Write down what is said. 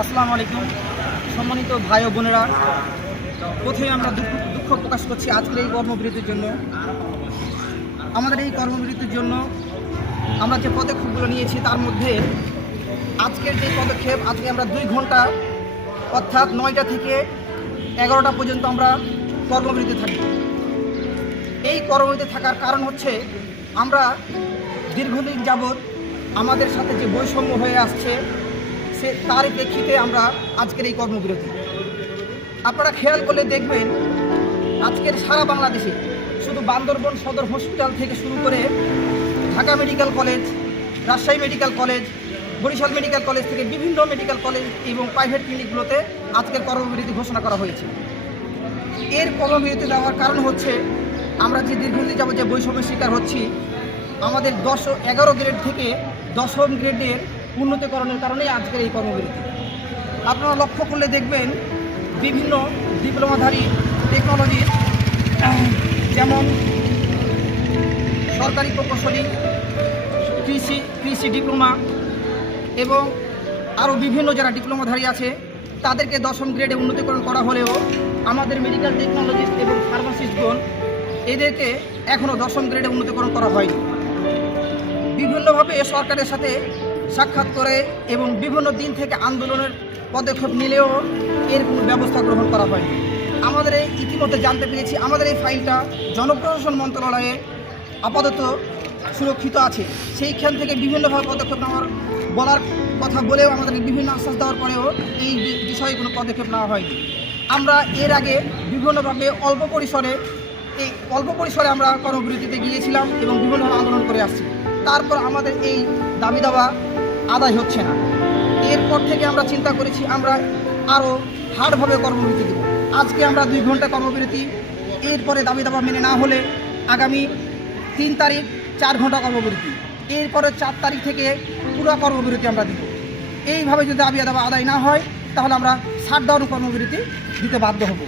আসসালামু আলাইকুম সম্মানিত ভাই ও বোনেরা, প্রথমে আমরা দুঃখ প্রকাশ করছি আজকের এই কর্মবিরতির জন্য। আমাদের এই কর্মবিরতির জন্য আমরা যে পদক্ষেপগুলো নিয়েছি তার মধ্যে আজকের যে পদক্ষেপ, আজকে আমরা 2 ঘন্টা অর্থাৎ 9টা থেকে 11টা পর্যন্ত আমরা কর্মবিরতি থাকি। এই কর্মবিরতি থাকার কারণ হচ্ছে আমরা দীর্ঘদিন যাবৎ আমাদের সাথে যে বৈষম্য হয়ে আসছে তারই প্রেক্ষিতে আমরা আজকের এই কর্মবিরতি। আপনারা খেয়াল করলে দেখবেন আজকের সারা বাংলাদেশে শুধু বান্দরবন সদর হসপিটাল থেকে শুরু করে Dhaka medical college, Rajshahi medical college, Barishal medical college থেকে বিভিন্ন মেডিকেল কলেজ এবং প্রাইভেট ক্লিনিকগুলোতে আজকের কর্মবিরতি ঘোষণা করা হয়েছে। এর কর্মবিরতি দেওয়ার কারণ হচ্ছে আমরা যে দীর্ঘদিন যাবত যে বৈষম্যের শিকার হচ্ছি, আমাদের 11 গ্রেড থেকে 10ম গ্রেডের উন্নতিকরণের কারণেই আজকের এই কর্মবিরতি। আপনারা লক্ষ্য করলে দেখবেন বিভিন্ন ডিপ্লোমাধারী টেকনোলজির যেমন সরকারি প্রকৌশলী, কৃষি ডিপ্লোমা এবং আরও বিভিন্ন যারা ডিপ্লোমাধারী আছে তাদেরকে 10ম গ্রেডে উন্নতিকরণ করা হলেও আমাদের মেডিকেল টেকনোলজিস্ট এবং ফার্মাসিস্টগণ এদেরকে এখনও 10ম গ্রেডে উন্নতিকরণ করা হয়নি। বিভিন্নভাবে সরকারের সাথে সাক্ষাৎ করে এবং বিভিন্ন দিন থেকে আন্দোলনের পদক্ষেপ নিলেও এর কোনো ব্যবস্থা গ্রহণ করা হয়নি। আমাদের এই ইতিমধ্যে জানতে পেরেছি আমাদের এই ফাইলটা জনপ্রশাসন মন্ত্রণালয়ে আপাতত সুরক্ষিত আছে। সেইখান থেকে বিভিন্নভাবে পদক্ষেপ নেওয়ার বলার কথা বলেও আমাদের বিভিন্ন আশ্বাস দেওয়ার পরেও এই বিষয়ে কোনো পদক্ষেপ নেওয়া হয়নি। আমরা এর আগে বিভিন্নভাবে অল্প পরিসরে আমরা কর্মবিরতিতে গিয়েছিলাম এবং বিভিন্নভাবে আন্দোলন করে আসছি। তারপর আমাদের এই দাবি দাওয়া আদায় হচ্ছে না। এরপর থেকে আমরা চিন্তা করেছি আমরা আরও হার্ডভাবে কর্মবিরতি দেব। আজকে আমরা 2 ঘন্টা কর্মবিরতি, এরপরে দাবি দাবা মেনে না হলে আগামী 3 তারিখ 4 ঘন্টা কর্মবিরতি, এরপরে 4 তারিখ থেকে পুরো কর্মবিরতি আমরা দিব। এইভাবে যদি দাবি দাবা আদায় না হয় তাহলে আমরা শাটডাউন কর্মবিরতি দিতে বাধ্য হব।